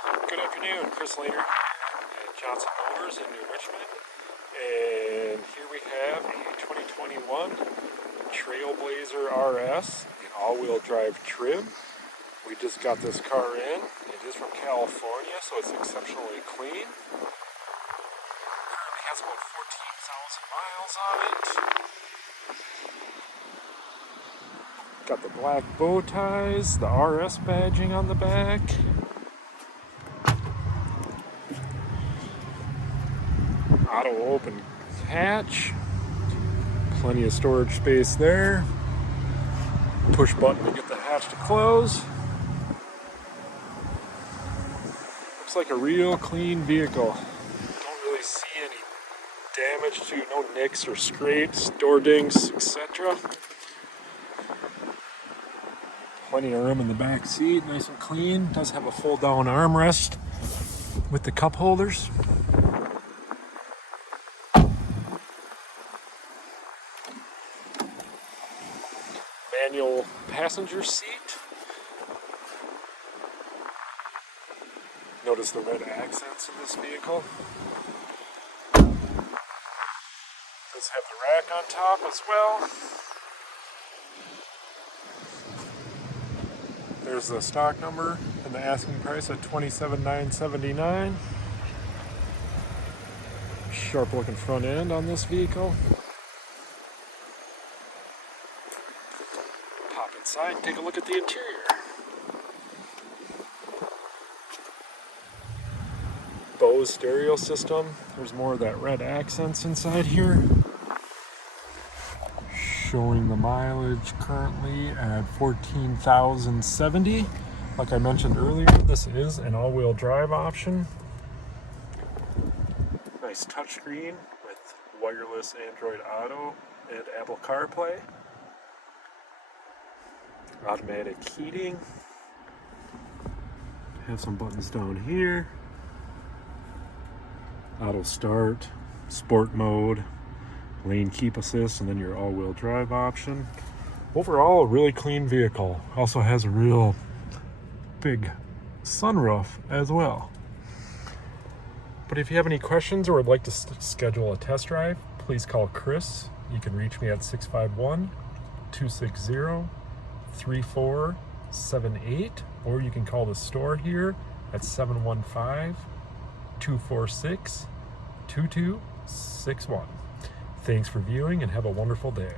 Good afternoon, Chris Lehner at Johnson Motors in New Richmond, and here we have a 2021 Trailblazer RS in all-wheel drive trim. We just got this car in. It is from California, so it's exceptionally clean. Currently has about 14,000 miles on it. Got the black bow ties, the RS badging on the back. Auto open hatch, plenty of storage space there. Push button to get the hatch to close. Looks like a real clean vehicle. Don't really see any damage to, no nicks or scrapes, door dings, etc. Plenty of room in the back seat, nice and clean. Does have a fold down armrest with the cup holders. Manual passenger seat. Notice the red accents in this vehicle. Does have the rack on top as well. There's the stock number and the asking price at $27,979. Sharp looking front end on this vehicle. Pop inside and take a look at the interior. Bose stereo system. There's more of that red accents inside here. Showing the mileage currently at 14,070. Like I mentioned earlier, this is an all-wheel drive option. Nice touchscreen with wireless Android Auto and Apple CarPlay. Automatic heating. Have some buttons down here. Auto start, sport mode, lane keep assist, and then your all-wheel drive option. Overall, a really clean vehicle. Also has a real big sunroof as well. But if you have any questions or would like to schedule a test drive, please call Chris. You can reach me at 651-260-3478, or you can call the store here at 715-246-2261. Thanks for viewing and have a wonderful day.